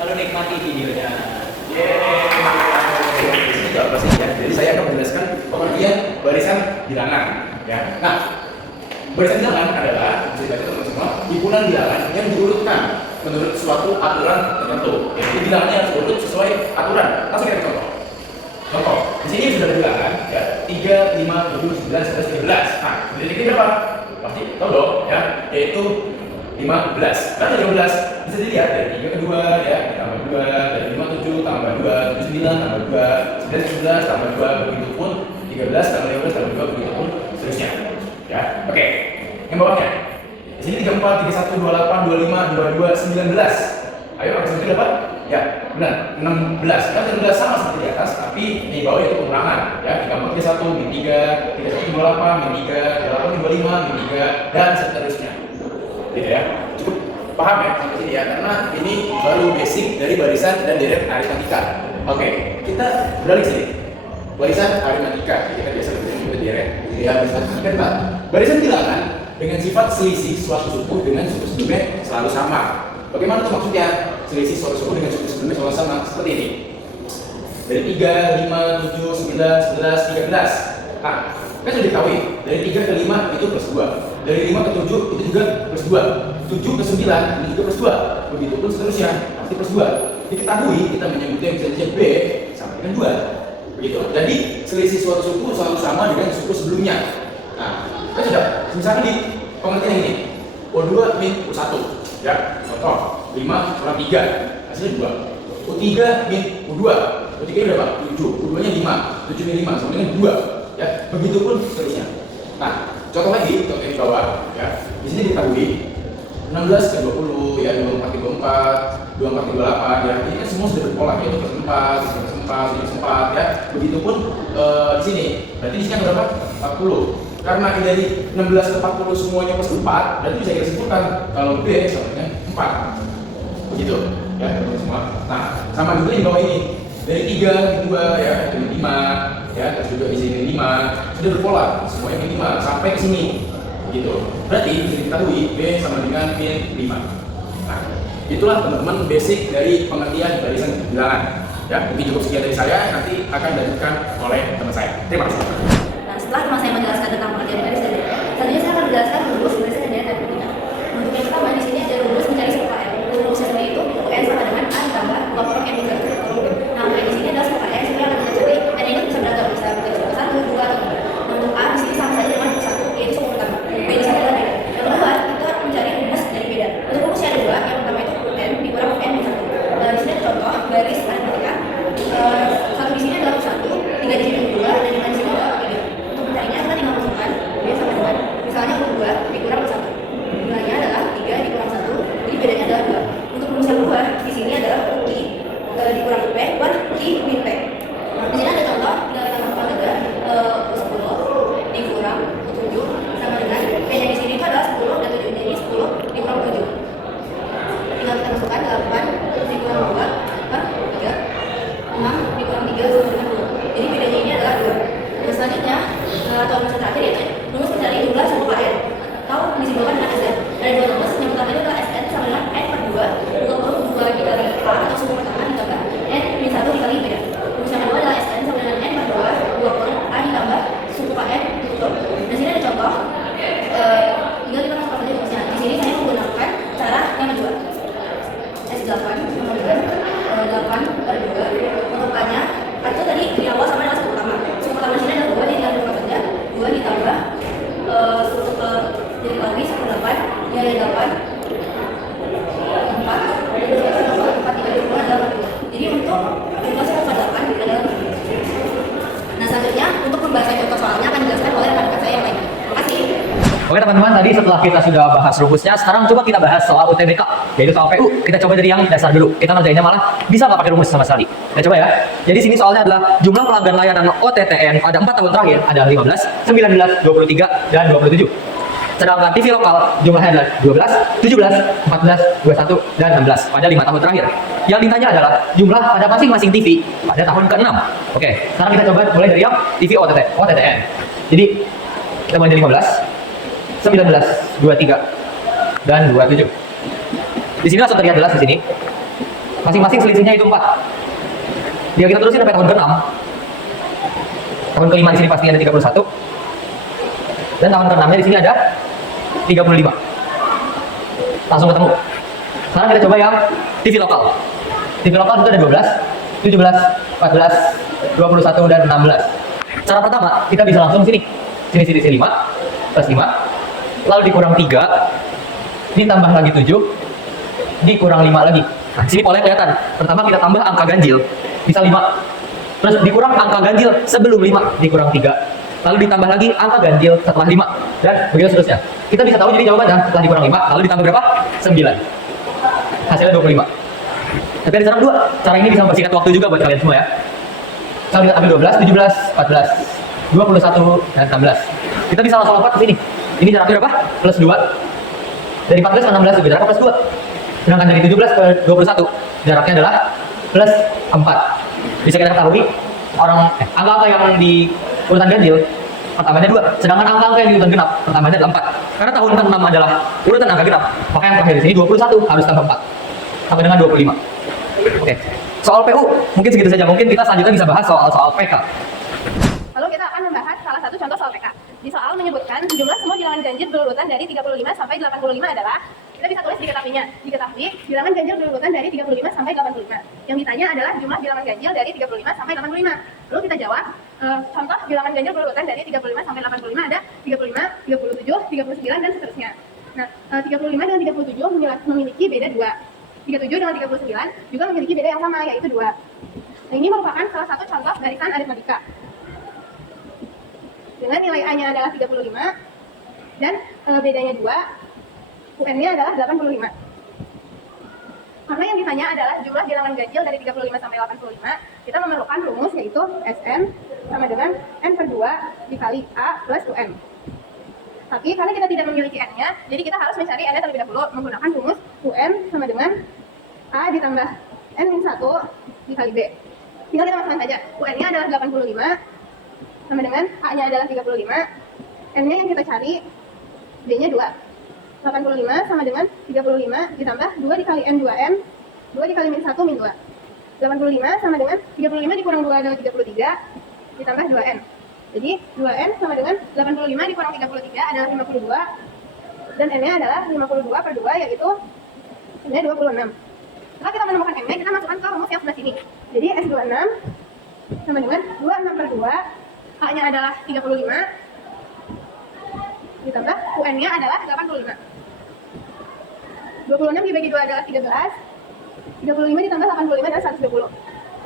lalu nikmati videonya. Ini juga pasti ya. Jadi saya akan menjelaskan pengertian barisan bilangan. Ya. Nah, barisan bilangan adalah bisa dibaca teman-teman semua, himpunan bilangan yang diurutkan menurut suatu aturan tertentu. Jadi bilangannya harus diurut sesuai aturan. Langsung kita contoh. Contoh, di sini sudah ada bilangan ya 3, 5, 7, 9, 11, 13. Nah, dari ini berapa? Pasti tahu dong ya, yaitu 15. Karena 15 bisa dilihat dari 3 ke 2 ya, tambah 2, dari 5 7 tambah 2, 7 9 tambah 2, 9 11 tambah 2, begitu pun 13 tambah 15 tambah 2, begitu pun seterusnya. Ya. Oke. Yang bawahnya. Di sini 34, 31, 28, 25, 22, 19. Ayo angka seperti apa? Ya, benar. 16. Kan 16 sama seperti di atas, tapi di bawah itu pengurangan. Ya, 34, 31, min 3, 31, 28, min 3, 28, min 25, min 3, dan seterusnya. Gitu ya. Cukup paham ya sampai sini ya, karena ini baru basic dari barisan dan deret aritmatika. Oke, kita beralih sini. Barisan aritmatika, kita biasa berbicara deret. Ya, barisan aritmatika. Barisan bilangan dengan sifat selisih suatu suku dengan suku sebelumnya selalu sama. Bagaimana itu maksudnya? Selisih suatu suku dengan suku sebelumnya selalu sama seperti ini. Dari 3, 5, 7, 9, 11, 13. Nah, kan sudah diketahui dari 3 ke 5 itu plus 2. Dari 5 ke 7 itu juga plus 2. 7 ke 9 ini juga plus 2. Begitupun seterusnya, pasti plus 2. Diketahui kita menyebutnya misalnya B sama dengan 2. Begitu. Jadi selisih suatu suku selalu sama dengan suku sebelumnya. Nah, kan sudah. Misalkan di pengertian ini, O2 min U1. Ya, contoh 5 kurang 3, hasilnya 2. U3 min U2. U3 berapa? 7. U2 nya 5. 7 min 5 sama dengan 2. Ya, begitupun seterusnya. Nah, contoh lagi, contoh di bawah, ya. Di sini diketahui 16 ke 20, ya 24 ke 24, 24 ke 28, ya. Ini kan semua sudah berpola, yaitu plus 4, plus 4, plus 4, ya. Begitupun di sini. Berarti di sini yang berapa? 40. Karena dari 16 ke 40 semuanya plus 4, berarti bisa kita simpulkan kalau B sama dengan 4. Begitu, ya teman-teman semua. Nah, sama juga di bawah ini. Dari 3 ke 2 ya, jadi 5, ya, terus juga di sini 5, sudah berpolar, semuanya min 5 sampai ke sini. Begitu. Berarti bisa diketahui B sama dengan min 5. Nah, itulah teman-teman basic dari pengertian barisan bilangan. Ya, mungkin cukup sekian dari saya, nanti akan dilanjutkan oleh teman saya. Terima kasih. Setelah teman saya menjelaskan tentang pengertian baris dan deret, selanjutnya saya akan menjelaskan rumus barisan dan deret aritmatika. Untuk yang pertama di sini ada rumus mencari suku n. Untuk rumusnya sendiri itu n sama dengan a ditambah 2 kurang n dikali 1. Nah, untuk n di sini adalah suku n, sehingga akan kita cari n itu bisa beragam, bisa menjadi suku 1, 2, atau 3. Nah, untuk a di sini sama saja dengan suku 1, yaitu suku pertama. B di sini adalah beda. Yang kedua, kita mencari rumus dari beda. Untuk rumusnya ada 2, yang pertama itu n dikurang n min 1. Nah, di sini ada contoh baris aritmatika. 1 di sini adalah 1, 3 di sini 2, dan 5 di sini adalah 3. Caranya kita tinggal masukkan B sama dengan misalnya U2 dikurang 1. Nilainya adalah 3 dikurang 1, jadi bedanya adalah 2. Untuk rumus yang kedua di sini adalah I dikurang P buat I min P. Di sini ada contoh, tinggal kita masukkan saja 10 dikurang 7 sama dengan P nya di sini itu adalah 10 dan 7 nya ini 10 dikurang 7. Tinggal kita masukkan 8 dikurang 2 per 3, 6 dikurang 3 sama dengan 2. Jadi bedanya ini adalah 2. Dan selanjutnya atau rumus terakhir yaitu rumus mencari jumlah suku n atau disimbolkan dengan Sn. Ada dua rumus, yang pertama itu adalah Sn sama dengan n per 2 kurung 2 dikali a atau suku pertama ditambah n min 1 dikali b. Rumus yang kedua adalah Sn sama dengan n per 2 kurung a ditambah suku n tutup. Di sini ada contoh, tinggal kita masukkan saja rumusnya. Di sini saya menggunakan cara yang kedua, S8 sama dengan 8 per 2. Untuk a-nya, itu tadi di awal sama dengan suku pertama. Suku pertama di sini adalah 2, jadi tinggal saja 2 ditambah suku ke jadi lagi 8, ya 8 4 3 adalah 2. Jadi untuk jumlah suku ke 8 adalah 2. Nah, selanjutnya untuk pembahasan contoh soalnya akan dijelaskan oleh rekan-rekan saya yang lain. Terima kasih. Oke teman-teman, tadi setelah kita sudah bahas rumusnya, sekarang coba kita bahas soal UTBK, yaitu soal PU. Kita coba dari yang dasar dulu. Kita ngerjainnya malah bisa nggak pakai rumus sama sekali. Kita coba ya. Jadi sini soalnya adalah jumlah pelanggan layanan OTTN pada 4 tahun terakhir ada 15, 19, 23, dan 27. Sedangkan TV lokal jumlahnya adalah 12, 17, 14, 21, dan 16 pada 5 tahun terakhir. Yang ditanya adalah jumlah pada masing-masing TV pada tahun ke-6. Oke, sekarang kita coba mulai dari yang TV OTTN. Jadi kita mulai dari 15, 19, 23, dan 27. Di sini langsung terlihat jelas di sini. Masing-masing selisihnya itu 4. Ya kita terusin sampai tahun ke-6. Tahun ke-5 di sini pasti ada 31. Dan tahun ke-6-nya di sini ada 35. Langsung ketemu. Sekarang kita coba yang TV lokal. TV lokal itu ada 12, 17, 14, 21 dan 16. Cara pertama, kita bisa langsung sini. Sini 5 plus 5. Lalu dikurang 3. Ditambah lagi 7. Dikurang 5 lagi. Nah, sini polanya kelihatan. Pertama kita tambah angka ganjil bisa 5. Terus dikurang angka ganjil sebelum 5 dikurang 3. Lalu ditambah lagi angka ganjil setelah 5 dan begitu seterusnya. Kita bisa tahu jadi jawabannya setelah dikurang 5 lalu ditambah berapa? 9. Hasilnya 25. Tapi ada cara 2. Cara ini bisa mempersingkat waktu juga buat kalian semua ya. Kita ambil 12, 17, 14, 21 dan 16. Kita bisa langsung lompat ke sini. Ini jaraknya berapa? Plus 2. Dari 14 ke 16 juga jaraknya plus 2. Sedangkan dari 17 ke 21 jaraknya adalah plus 4. Bisa kita ketahui angka-angka yang di urutan ganjil pertamanya 2, sedangkan angka-angka yang di urutan genap pertamanya adalah 4. Karena tahun ke-6 adalah urutan angka genap, maka yang terakhir di sini 21 harus tambah 4 sampai dengan 25. Oke. Soal PU mungkin segitu saja. Mungkin kita selanjutnya bisa bahas soal PK. Lalu kita akan membahas salah satu contoh soal PK. Di soal menyebutkan jumlah semua bilangan ganjil berurutan dari 35 sampai 85 adalah, kita bisa tulis diketahuinya. Diketahui bilangan ganjil berurutan dari 35 sampai 85. Yang ditanya adalah jumlah bilangan ganjil dari 35 sampai 85. Lalu kita jawab, contoh bilangan ganjil berurutan dari 35 sampai 85 ada 35, 37, 39 dan seterusnya. Nah, 35 dan 37 memiliki beda 2. 37 dengan 39 juga memiliki beda yang sama, yaitu 2. Nah, ini merupakan salah satu contoh barisan aritmatika. Dengan nilai A-nya adalah 35 dan bedanya 2, UN-nya adalah 85. Karena yang ditanya adalah jumlah bilangan ganjil dari 35 sampai 85, kita memerlukan rumus yaitu SN sama dengan N per 2 dikali A plus UN. Tapi karena kita tidak memiliki N-nya, jadi kita harus mencari N-nya terlebih dahulu menggunakan rumus UN sama dengan A ditambah N-1 dikali B. Tinggal kita masukkan saja. UN-nya adalah 85 sama dengan A-nya adalah 35. N-nya yang kita cari, B-nya 2. 85 sama dengan 35 ditambah 2 dikali N 2N, 2 dikali min 1 min 2. 85 sama dengan 35 dikurang 2 adalah 33, ditambah 2N. Jadi 2N sama dengan 85 dikurang 33 adalah 52, dan N-nya adalah 52 per 2, yaitu N-nya 26. Setelah kita menemukan N-nya, kita masukkan ke rumus yang sebelah sini. Jadi S26 sama dengan 26 per 2, A-nya adalah 35, ditambah UN-nya adalah 85. 26 dibagi 2 adalah 13. 35 ditambah 85 adalah 120.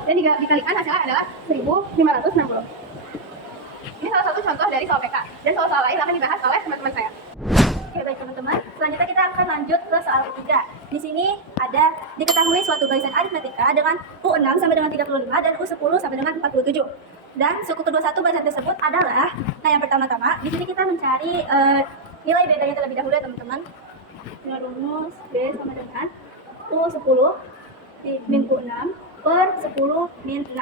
Dan dikalikan hasilnya adalah 1560. Ini salah satu contoh dari soal PK. Dan soal-soal lain akan dibahas oleh teman-teman saya. Oke, baik teman-teman. Selanjutnya kita akan lanjut ke soal ketiga. Di sini ada diketahui suatu barisan aritmatika dengan U6 sampai dengan 35 dan U10 sampai dengan 47. Dan suku kedua satu barisan tersebut adalah, nah yang pertama-tama, di sini kita mencari nilai bedanya terlebih dahulu ya teman-teman. Dengan rumus B sama dengan U10 min U6 per 10 min 6.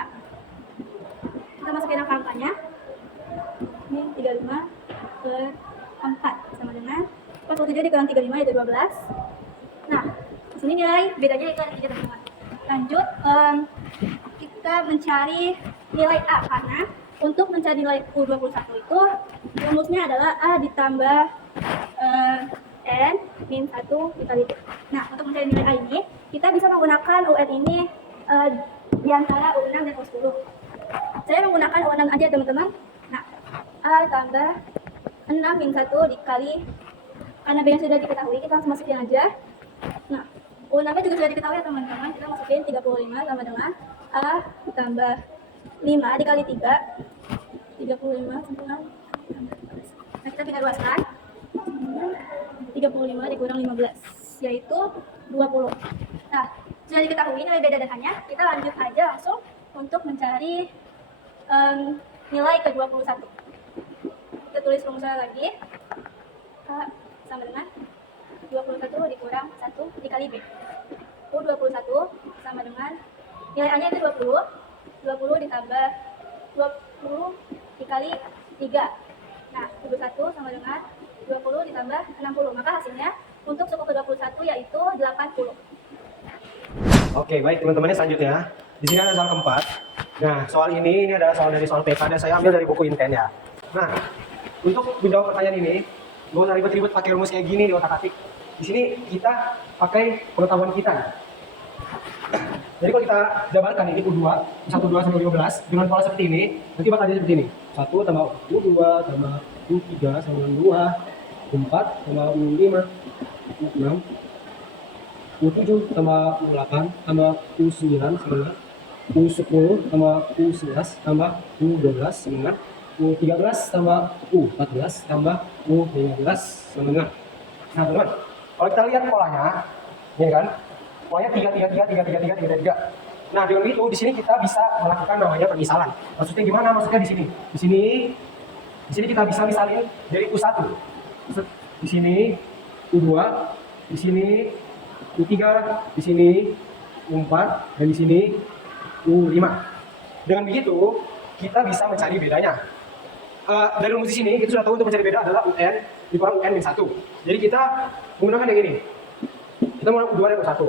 Kita masukin angka-angkanya. Min 35 per 4 sama dengan 47 dikurang 35 yaitu 12. Nah, di sini nilai bedanya itu ada 3 teman-teman. Lanjut, kita mencari nilai A, karena untuk mencari nilai U21 itu rumusnya adalah A ditambah N min 1 dikali B. Nah, untuk mencari nilai A ini, kita bisa menggunakan UN ini di antara U6 dan U10. Saya menggunakan U6 aja teman-teman. Nah, A tambah 6 min 1 dikali, karena B yang sudah diketahui, kita langsung masukin aja. Nah, U6-nya juga sudah diketahui ya teman-teman. Kita masukin 35 sama dengan A ditambah 5 dikali 3, 35 sama dengan, nah kita tinggal luaskan, 35 dikurang 15 yaitu 20. Nah, sudah diketahui nilai beda dan A-nya, kita lanjut aja langsung untuk mencari nilai ke-21. Kita tulis rumusnya lagi. A sama dengan 21 dikurang 1 dikali B. U21 sama dengan nilai A-nya itu 20. 20 ditambah 20 dikali 3. Nah, 21 sama dengan 20 ditambah 60. Maka hasilnya untuk suku ke-21 yaitu 80. Oke, baik teman-temannya selanjutnya. Di sini ada soal keempat. Nah, soal ini adalah soal dari soal PK dan saya ambil dari buku Inten ya. Nah, untuk menjawab pertanyaan ini, nggak usah ribet-ribet pakai rumus kayak gini di otak-atik. Di sini kita pakai pengetahuan kita. Jadi kalau kita jabarkan ini U2, U12 sampai U15 dengan pola seperti ini, nanti bakal jadi seperti ini. 1 tambah U2 tambah U3 sama dengan 2, U4 tambah U5, U6, U7 tambah U8 tambah U9 sama dengan U10 tambah U11 tambah U12 sama dengan U13 tambah U14 tambah U15 sama dengan. Nah teman-teman, kalau kita lihat polanya, ini kan, polanya 3. Nah dengan itu di sini kita bisa melakukan namanya permisalan. Maksudnya gimana? Maksudnya di sini kita bisa misalin dari U1, di sini U2, di sini U3, di sini U4, dan di sini U5. Dengan begitu kita bisa mencari bedanya. Dari rumus di sini kita sudah tahu untuk mencari beda adalah UN dikurang UN-1. Jadi kita menggunakan yang ini. Kita menggunakan U2 dan U1.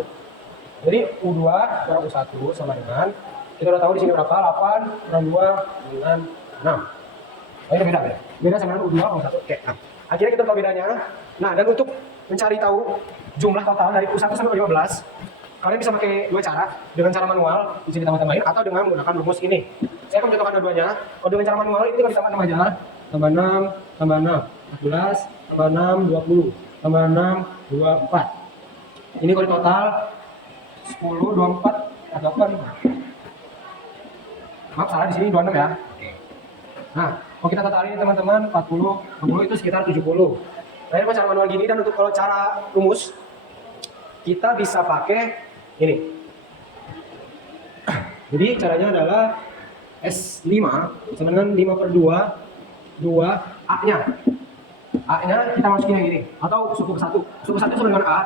Jadi U2 kurang U1 sama dengan, kita udah tahu di sini berapa, 8 kurang 2 dengan 6. Oh ini beda. Beda sama dengan U2 kurang U1. Oke, nah, akhirnya kita tahu bedanya. Nah, dan untuk mencari tahu jumlah total dari U1 sampai U15, kalian bisa pakai dua cara, dengan cara manual, di sini tambah-tambahin, atau dengan menggunakan rumus ini. Saya akan mencontohkan dua-duanya. Kalau dengan cara manual, ini tinggal ditambah 6 aja. Tambah 6, tambah 6, 14, tambah 6, 20, tambah 6, 24. Ini kalau total 10, 24, ada apa nih? Maaf, salah di sini 26 ya. Nah, kalau kita totalin teman-teman, 40, 60 itu sekitar 70. Nah, ini cara manual gini, dan untuk kalau cara rumus, kita bisa pakai ini. Jadi caranya adalah S5 sama dengan 5/2, 2A-nya. A-nya kita masukin yang ini, atau suku ke 1. Suku 1 sama dengan A.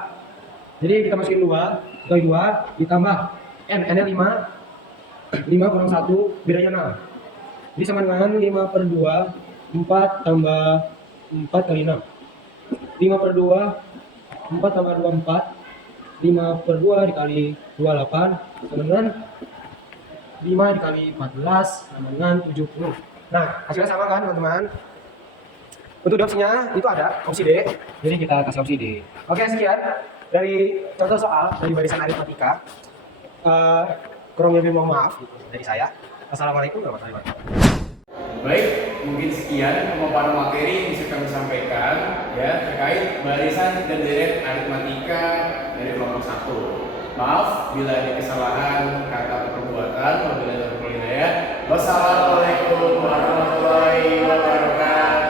Jadi kita masukin 2, kali 2 ditambah N-nya 5. 5 kurang 1, bedanya 6. Jadi sama dengan 5/2, 4 tambah 4 kali 6. 5/2, 4 tambah 2, 4. 5/2 dikali 28 sama dengan 5 dikali 14 sama dengan 70. Nah, hasilnya sama kan teman-teman? Untuk opsinya itu ada opsi D, jadi kita kasih opsi D. Oke, sekian dari contoh soal dari barisan aritmatika. Kurang lebih mohon maaf dari saya. Assalamualaikum warahmatullahi wabarakatuh. Baik, mungkin sekian pemaparan materi yang bisa kami sampaikan ya terkait barisan dan deret aritmatika dari kelompok 1. Maaf bila ada kesalahan kata atau perbuatan. Wabillahi taufiq wal hidayah. Wassalamualaikum warahmatullahi wabarakatuh.